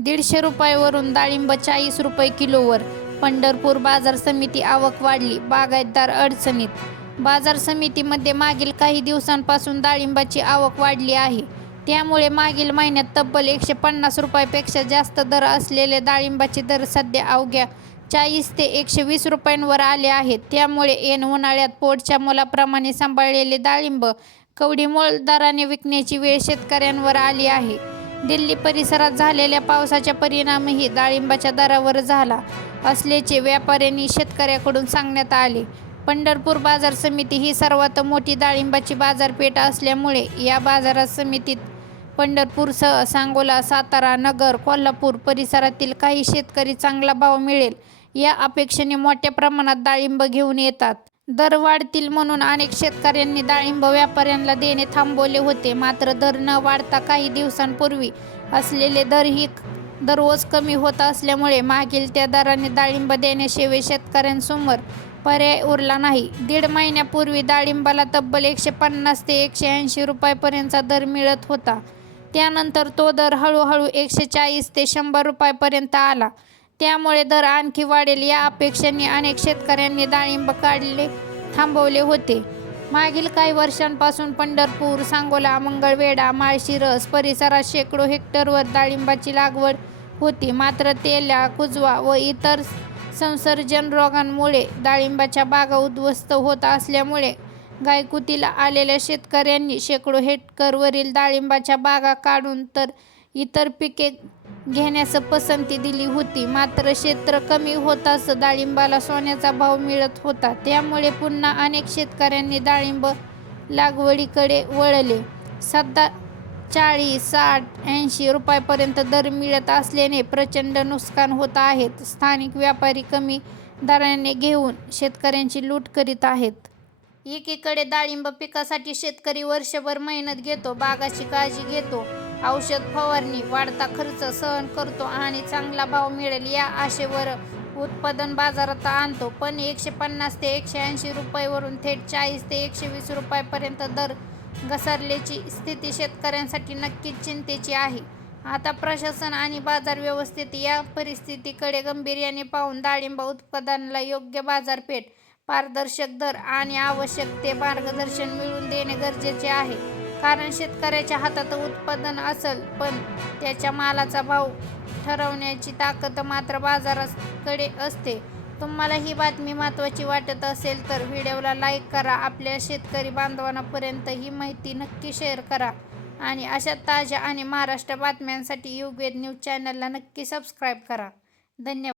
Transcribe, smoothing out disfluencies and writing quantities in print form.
150 रुपयावरून डाळिंब 40 रुपये किलोवर. पंढरपूर बाजार समिती आवक वाढली, बागायतदार अडचणीत. बाजार समितीमध्ये मागील काही दिवसांपासून डाळिंबाची आवक वाढली आहे. त्यामुळे मागील महिन्यात तब्बल 150 रुपयांपेक्षा जास्त दर असलेले डाळिंबाचे दर सध्या अवघ्या 40 ते 120 रुपयांवर आले आहेत. त्यामुळे ऐन उन्हाळ्यात पोटच्या मुलाप्रमाणे सांभाळलेले डाळिंब कवडीमोल दराने विकण्याची वेळ शेतकऱ्यांवर आली आहे. दिल्ली परिसरात झालेल्या पावसाचा परिणामही डाळिंबाच्या दरावर झाला असल्याचे व्यापाऱ्यांनी शेतकऱ्यांकडून सांगण्यात आले. पंढरपूर बाजार समिती ही सर्वात मोठी डाळिंबाची बाजारपेठ असल्यामुळे या बाजार समितीत पंढरपूरसह सांगोला, सातारा, नगर, कोल्हापूर परिसरातील काही शेतकरी चांगला भाव मिळेल या अपेक्षेने मोठ्या प्रमाणात डाळिंब घेऊन येतात. दर वाढतील म्हणून अनेक शेतकऱ्यांनी डाळिंब व्यापाऱ्यांना देणे थांबवले होते. मात्र दर न वाढता काही दिवसांपूर्वी असलेले दरही दररोज कमी होत असल्यामुळे मागील त्या दराने डाळिंब देण्याशिवाय शेतकऱ्यांसमोर पर्याय उरला नाही. 1.5 महिन्यापूर्वी डाळिंबाला तब्बल 150 ते 180 रुपयांपर्यंतचा दर मिळत होता. त्यानंतर तो दर हळूहळू 140 ते 100 रुपयांपर्यंत आला. त्यामुळे दर आणखी वाढेल या अपेक्षेने अनेक शेतकऱ्यांनी डाळिंब काढणे थांबवले होते. मागील काही वर्षांपासून पंढरपूर, सांगोला, मंगळवेढा, माळशिरस परिसरात शेकडो हेक्टरवर डाळिंबाची लागवड होती. मात्र तेल्या, कुजवा व इतर संसर्जन रोगांमुळे डाळिंबाच्या बागा उद्ध्वस्त होत असल्यामुळे गायकुतीला आलेल्या शेतकऱ्यांनी शेकडो हेक्टरवरील डाळिंबाच्या बागा काढून इतर पिके घेण्यास पसंती दिली होती. मात्र क्षेत्र कमी होताच डाळिंबाला सोन्याचा भाव मिळत होता. त्यामुळे पुन्हा अनेक शेतकऱ्यांनी डाळिंब लागवडीकडे वळले. सध्या 40, 60, 80 रुपयांपर्यंत दर मिळत असल्याने प्रचंड नुकसान होत आहे. स्थानिक व्यापारी कमी दराने घेऊन शेतकऱ्यांची लूट करीत आहेत. एकीकडे डाळिंब पिकासाठी शेतकरी वर्षभर मेहनत घेतो, बागाची काळजी घेतो, औषध फवारणी, वाढता खर्च सहन करतो आणि चांगला भाव मिळेल या आशेवर उत्पादन बाजारात आणतो. पण 150 ते 180 रुपयांवरून थेट 40 ते 120 रुपयांपर्यंत दर घसरल्याची स्थिती शेतकऱ्यांसाठी नक्कीच चिंतेची आहे. आता प्रशासन आणि बाजार व्यवस्थेत या परिस्थितीकडे गांभीर्याने पाहून डाळिंब उत्पादनाला योग्य बाजारपेठ, पारदर्शक दर आणि आवश्यक ते मार्गदर्शन मिळवून देणे गरजेचे आहे. कारण शेतकऱ्याच्या हातात उत्पादन असेल पण त्याच्या मालाचा भाव ठरवण्याची ताकद मात्र बाजाराकडे असते. तुम्हाला ही बातमी महत्त्वाची वाटत असेल तर व्हिडिओला लाईक करा, आपल्या शेतकरी बांधवांपर्यंत ही माहिती नक्की शेअर करा आणि अशा ताज्या आणि महाराष्ट्र बातम्यांसाठी युगवेद न्यूज चॅनलला नक्की सबस्क्राईब करा. धन्यवाद.